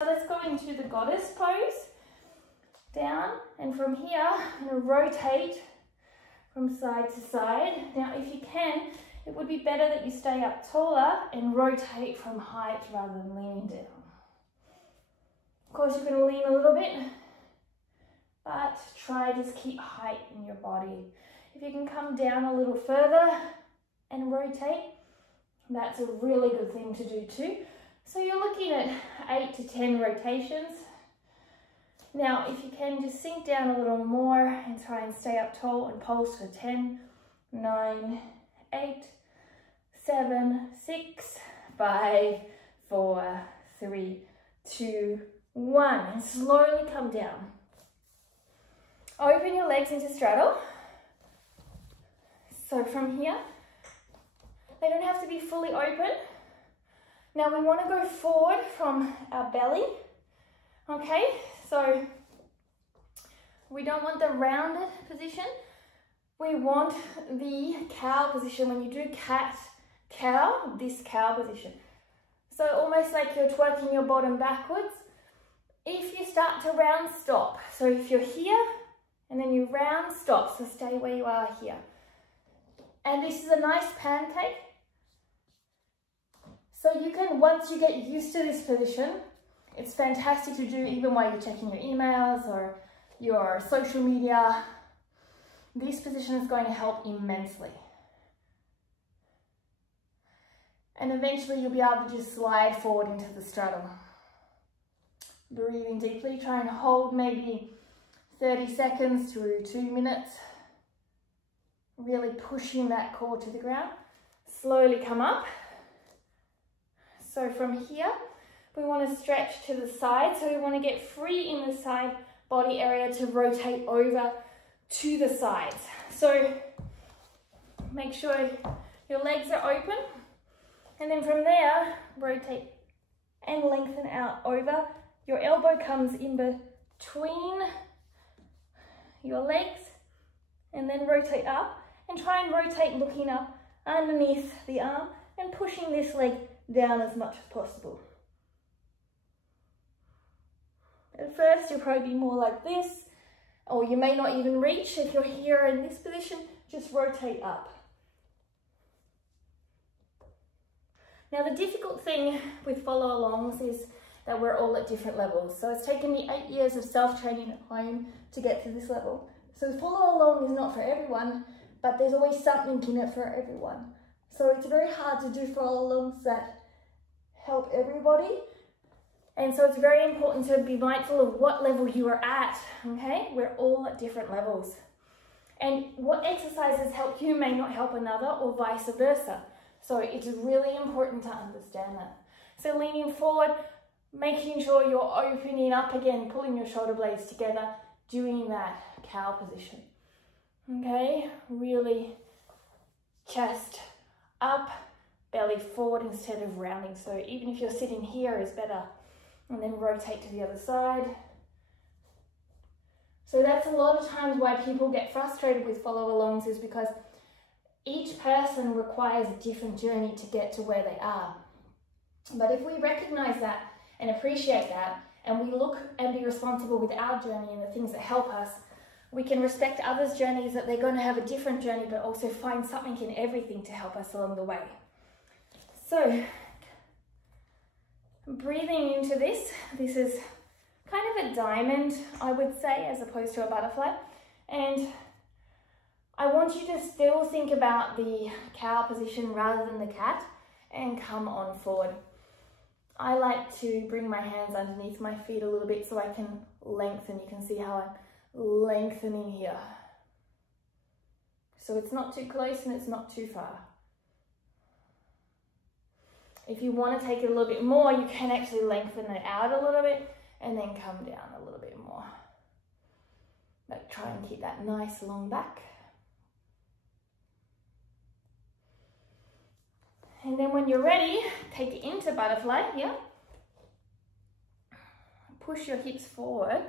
So let's go into the goddess pose. Down, and from here, I'm going to rotate from side to side. Now, if you can, it would be better that you stay up taller and rotate from height rather than leaning down. Of course, you can lean a little bit, but try to just keep height in your body. If you can come down a little further and rotate, that's a really good thing to do too. So you're looking at 8 to 10 rotations. Now, if you can, just sink down a little more and try and stay up tall and pulse for 10, 9, 8, 7, 6, 5, 4, 3, 2, 1. And slowly come down. Open your legs into straddle. So from here, they don't have to be fully open. Now we want to go forward from our belly. Okay, so we don't want the rounded position. We want the cow position. When you do cat, cow, this cow position. So almost like you're twerking your bottom backwards. If you start to round, stop. So if you're here and then you round, stop. So stay where you are here. And this is a nice pancake. So you can, once you get used to this position, it's fantastic to do even while you're checking your emails or your social media. This position is going to help immensely. And eventually you'll be able to just slide forward into the straddle. Breathing deeply, try and hold maybe 30 seconds to 2 minutes. Really pushing that core to the ground. Slowly come up. So from here, we want to stretch to the side. So we want to get free in the side body area to rotate over to the sides. So make sure your legs are open. And then from there, rotate and lengthen out over. Your elbow comes in between your legs and then rotate up. And try and rotate looking up underneath the arm and pushing this leg down as much as possible. At first, you'll probably be more like this, or you may not even reach. If you're here in this position, just rotate up. Now, the difficult thing with follow-alongs is that we're all at different levels. So it's taken me 8 years of self-training at home to get to this level. So follow-along is not for everyone, but there's always something in it for everyone. So it's very hard to do follow-alongs that help everybody. And so it's very important to be mindful of what level you are at, okay? We're all at different levels. And what exercises help you may not help another, or vice versa. So it's really important to understand that. So leaning forward, making sure you're opening up again, pulling your shoulder blades together, doing that cow position. Okay, really chest up, belly forward instead of rounding. So even if you're sitting here is better. And then rotate to the other side. So that's a lot of times why people get frustrated with follow-alongs, is because each person requires a different journey to get to where they are. But if we recognize that and appreciate that, and we look and be responsible with our journey and the things that help us, we can respect others' journeys, that they're going to have a different journey, but also find something in everything to help us along the way. So, breathing into this is kind of a diamond, I would say, as opposed to a butterfly. And I want you to still think about the cow position rather than the cat, and come on forward. I like to bring my hands underneath my feet a little bit so I can lengthen. You can see how I'm lengthening here. So it's not too close and it's not too far. If you want to take it a little bit more, you can actually lengthen it out a little bit and then come down a little bit more. But try and keep that nice long back. And then when you're ready, take it into butterfly here. Push your hips forward.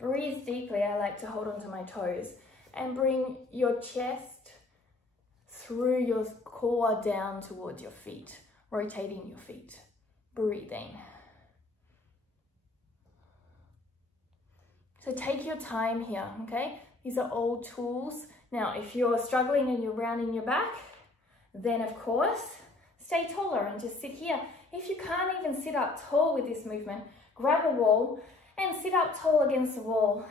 Breathe deeply. I like to hold onto my toes. And bring your chest through your core down towards your feet. Rotating your feet. Breathing. So take your time here, okay? These are all tools. Now, if you're struggling and you're rounding your back, then of course, stay taller and just sit here. If you can't even sit up tall with this movement, grab a wall and sit up tall against the wall.